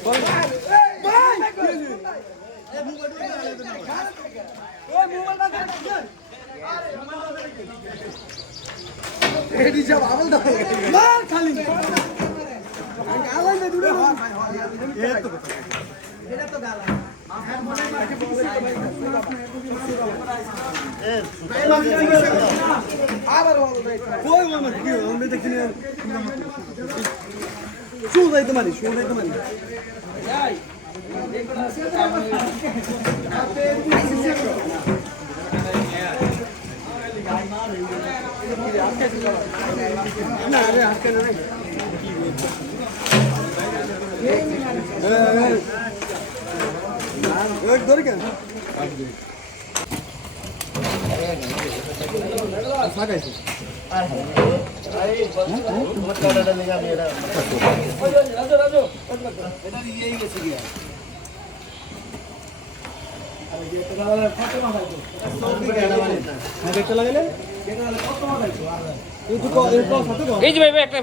শু যাইতে মারি শু যাইতে মারি না রে શું થાય તમારી શું થાય તમારી દొరికాను సాగైతే এই যে ভাই একটা